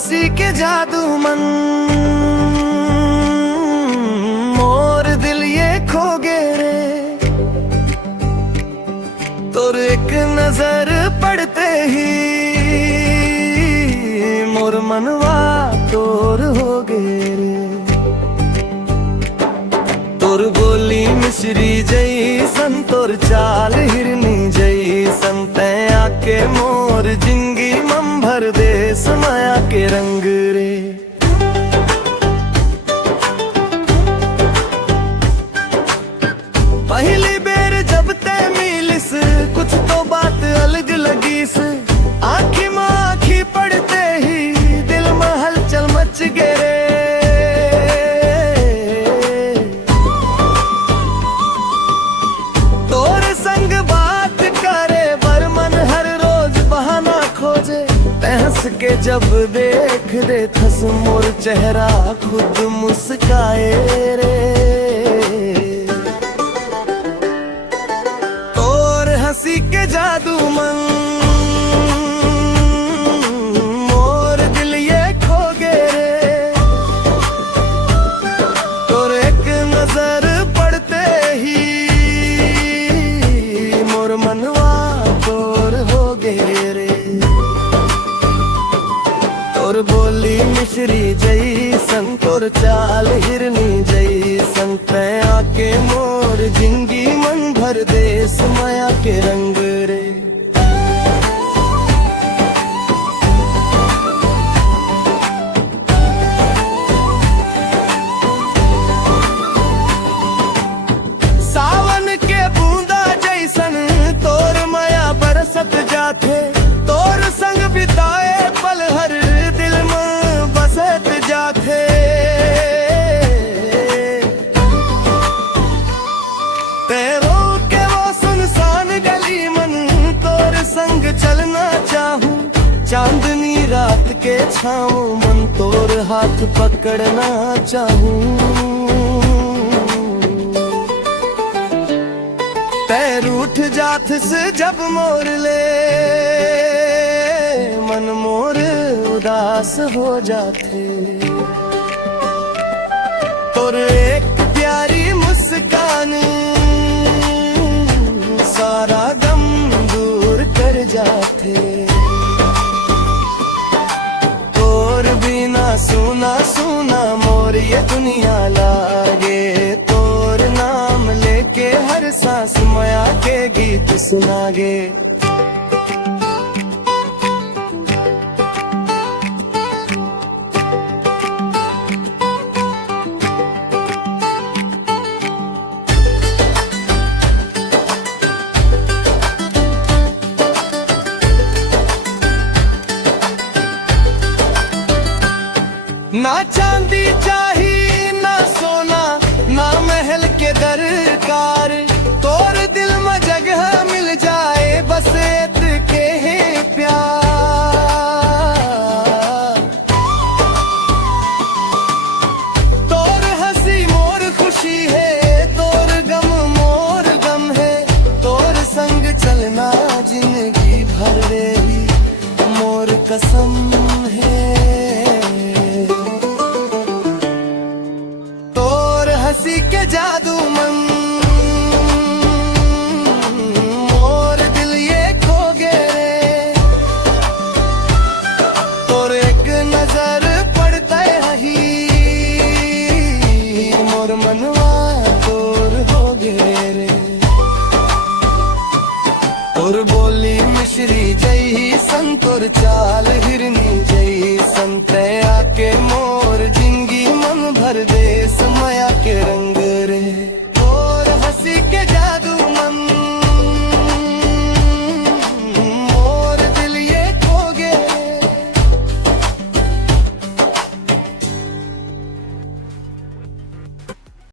हंसी के जादू मन मोर दिल ये खो गे रे। तोर एक नजर पड़ते ही मोर मनवा तोर हो गे रे। तोर बोली मिश्री जैसन तोर चाल हिरनी जैसन तैं आके मोर जिंदगी मम भर दे माया के रंग रे। पहली बेर जब ते मिलिस कुछ तो बात अलग लगीस। आँखी में आँखी पड़ते ही दिल में हलचल मच गे रे। तोर संग बात करे बर मन हर रोज बहाना खोजे। हंस के जब देख दे थस मोर चेहरा खुद मुस्काए रे। तोर हंसी के जादू मन मोर दिल ये खो गे रे। तोर एक नजर पड़ते ही मोर मनवा तोर हो गे रे। तोर बोली मिश्री जैसन तोर चाल हिरनी जैसन तैं आके मोर जिंदगी मन भर देस माया के रंग रे। सावन के बूंदा जैसन तोर माया बरसत जाथे। तोर संग बिताए पल हर दिल में बसत जाथे। तेरों के वो सुनसान गली मन तोर संग चलना चाहूं। चांदनी रात के छाँव मन तोर हाथ पकड़ना चाहूं। पैर उठ जाथ से जब मोर ले मन मोर उदास हो जाते। तोर एक प्यारी मुस्कान सारा गम दूर कर जाते। तोर बिना सुना सुना मोर ये दुनिया लागे। तोर नाम लेके हर सांस माया के गीत सुनागे। ना चांदी चाहिए ना सोना ना महल के दरकार। तोर दिल में जगह मिल जाए बस के है प्यार। तोर हंसी मोर खुशी है तोर गम मोर गम है। तोर संग चलना जिंदगी भर रे मोर कसम है। हंसी के जादू मन मोर दिल ये खो गे रे। तोर एक नजर पड़ता ही मोर मनवा तोर हो गे रे। तोर बोली मिश्री जैसन तोर चाल हिरनी